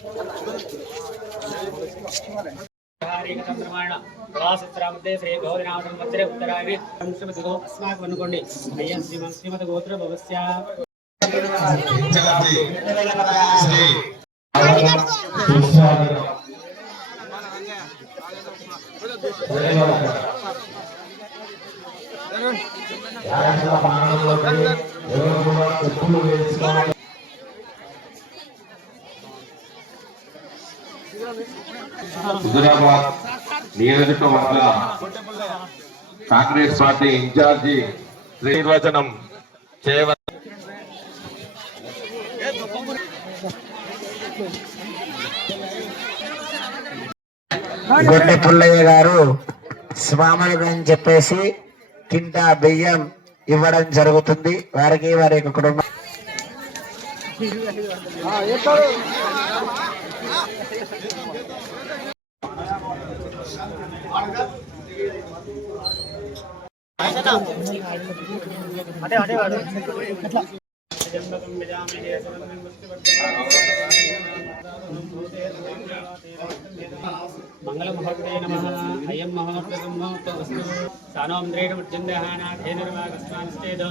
శ్రీ గౌరీనామ సంవత్సరే ఉత్తరాయణి పంచమతిగో అస్మాకం అనుకోండి అయ్యా శ్రీమతి గోత్ర భవస్య హుజూరాబాద్ నియోజకవర్గ కాంగ్రెస్ పార్టీ ఇన్ఛార్జి నిర్వచనం చేయవ గొడ్డె పుల్లయ్య గారు స్వాములు అని చెప్పేసి కింద బియ్యం ఇవ్వడం జరుగుతుంది. వారికి వారి యొక్క కుటుంబం మంగళముహూర్తే నమః. అయం మహోత్తరముహూర్తమస్తు. సానోంద్రేణముర్జందహానాథేనర్వాగస్వానిశ్చేద.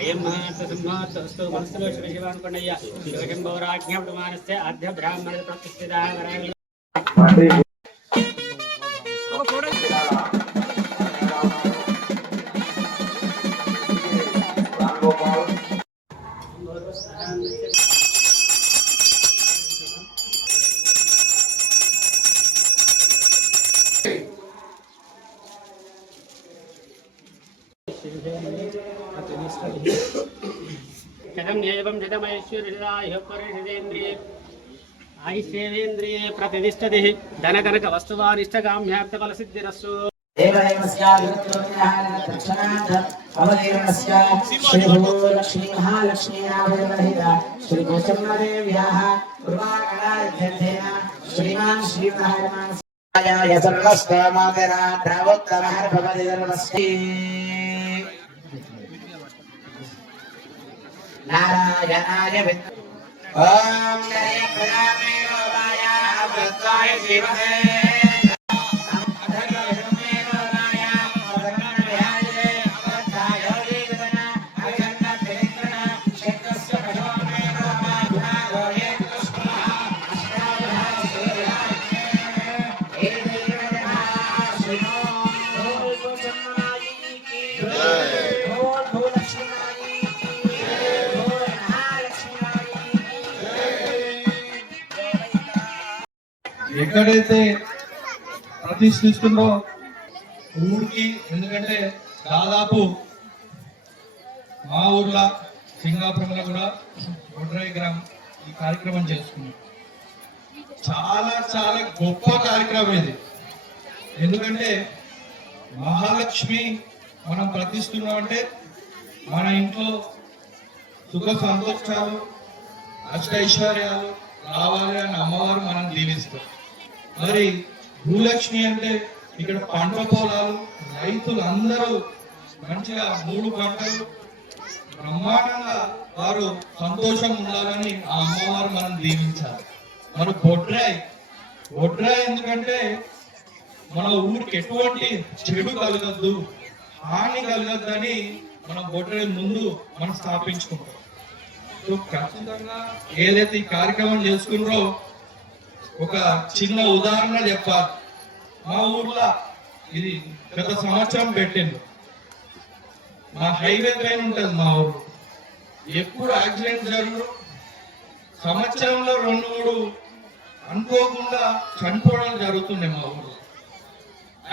అయం మహోత్తరముహూర్తమస్తు. మనస్సులో శివశివానుకొండయ్య శివశంభోరాజ్ఞాపమానస్య ఆద్య బ్రాహ్మణ ప్రతిష్ఠితః వరాయ आयुष्येन्द्रिये प्रतिष्ठति धन कनक वस्तुवानिष्टकाम्यार्थ फल सिद्धिरस्तु लक्ष्मी महालक्ष्मी श्री गोचम्मादेव्याः श्रीमान नारायणाय ओम नरे प्रणामे रोमाय अमृताय जीवने ఎక్కడైతే ప్రతిష్ఠిస్తుందో ఊరికి, ఎందుకంటే దాదాపు మా ఊర్లో సింగాపురంలో కూడా బొడ్రాయి గ్రామం ఈ కార్యక్రమం చేసుకున్నాం. చాలా చాలా గొప్ప కార్యక్రమం ఇది. ఎందుకంటే మహాలక్ష్మి మనం ప్రతిష్ఠిస్తున్నాం అంటే మన ఇంట్లో సుఖ సంతోషాలు అష్టైశ్వర్యాలు రావాలి అని అమ్మవారు మనం దీవిస్తాం. మరి భూలక్ష్మి అంటే ఇక్కడ పంట పొలాలు, రైతులు అందరూ మంచిగా 3 పంటలు బ్రహ్మాండంగా వారు సంతోషం ఉండాలని ఆ అమ్మవారు మనం దీవించాలి. మరి బొడ్రాయి ఎందుకంటే మన ఊరికి ఎటువంటి చెడు కలగద్దు, హాని కలగద్దని మనం బొడ్రాయి ముందు మనం స్థాపించుకుంటాం. ఖచ్చితంగా ఏదైతే ఈ కార్యక్రమం చేసుకున్నారో ఒక చిన్న ఉదాహరణ చెప్పాలి. మా ఊర్లో ఇది గత సంవత్సరం పెట్టిండు. మా హైవే పైన ఉంటుంది మా ఊరు. ఎప్పుడు యాక్సిడెంట్ జరుగు, సంవత్సరంలో 2-3 అనుకోకుండా చనిపోవడం జరుగుతుండే మా ఊరు.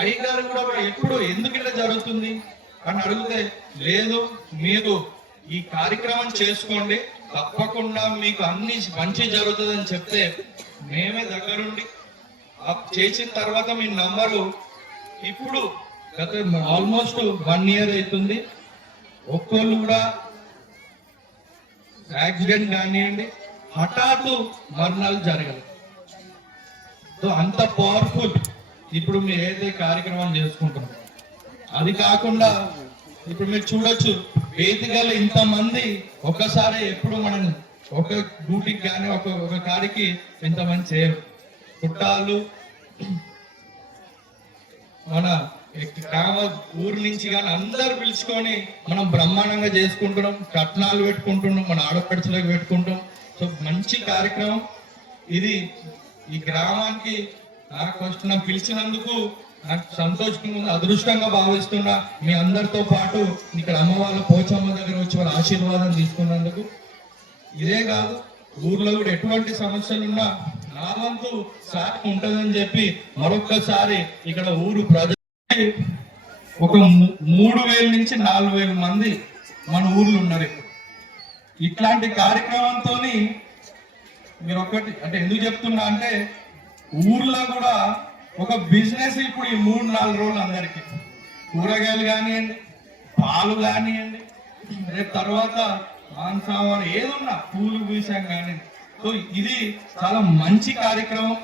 అయ్యగారు కూడా ఎప్పుడు ఎందుకు ఇట్లా జరుగుతుంది అని అడిగితే, లేదు మీరు ఈ కార్యక్రమం చేసుకోండి, తప్పకుండా మీకు అన్ని మంచి జరుగుతుందని చెప్తే మేమే దగ్గరుండి చేసిన తర్వాత మీ నంబరు ఇప్పుడు గత ఆల్మోస్ట్ 1 year అవుతుంది. ఒక్కళ్ళు కూడా యాక్సిడెంట్ కానివ్వండి, హఠాత్తు మరణాలు జరగదు. అంత పవర్ఫుల్ ఇప్పుడు మీరు ఏదైతే కార్యక్రమం చేసుకుంటున్నారు. అది కాకుండా ఇప్పుడు మీరు చూడొచ్చు, వేదికలు ఇంతమంది ఒక్కసారి ఎప్పుడు మనం ఒక డ్యూటీకి కానీ ఒక కాడికి ఇంతమంది చేయరు. చుట్టాలు మన గ్రామ ఊరు నుంచి కానీ అందరు పిలుచుకొని మనం బ్రహ్మాండంగా చేసుకుంటున్నాం. కట్నాలు పెట్టుకుంటున్నాం, మన ఆడపడుచులకు పెట్టుకుంటాం. సో మంచి కార్యక్రమం ఇది. ఈ గ్రామానికి నాకు ఫస్ట్ నాకు పిలిచినందుకు నాకు సంతోషంగా ఉంది, అదృష్టంగా భావిస్తున్నా. మీ అందరితో పాటు ఇక్కడ అమ్మ వాళ్ళ పోచమ్మ దగ్గర వచ్చి వాళ్ళ ఆశీర్వాదం తీసుకున్నందుకు. ఇదే కాదు, ఊర్లో కూడా ఎటువంటి సమస్యలున్నా నా వంతు సాటి ఉంటుందని చెప్పి మరొక్కసారి ఇక్కడ ఊరు ప్రజలకి ఒక 3,000 నుంచి 4,000 మంది మన ఊర్లో ఉన్నారు. ఇట్లాంటి కార్యక్రమంతో మీరు ఒకటి అంటే ఎందుకు చెప్తున్నా అంటే ఊర్లో కూడా ఒక బిజినెస్ ఇప్పుడు ఈ 3-4 రోజులు అందరికి కూరగాయలు కానివ్వండి, పాలు కానివ్వండి, రేపు తర్వాత మాంసాహారం ఏదున్నా పూలు విషయం కానివ్వండి. సో ఇది చాలా మంచి కార్యక్రమం.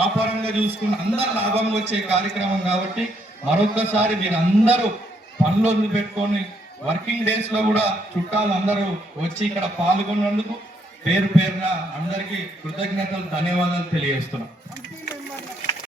ఆ పరంగా చూసుకుని అందరు లాభంగా వచ్చే కార్యక్రమం కాబట్టి మరొక్కసారి మీరు అందరూ పనులు పెట్టుకొని వర్కింగ్ డేస్ లో కూడా చుట్టాలు అందరూ వచ్చి ఇక్కడ పాల్గొన్నందుకు పేరు పేరున అందరికీ కృతజ్ఞతలు, ధన్యవాదాలు తెలియజేస్తున్నాం.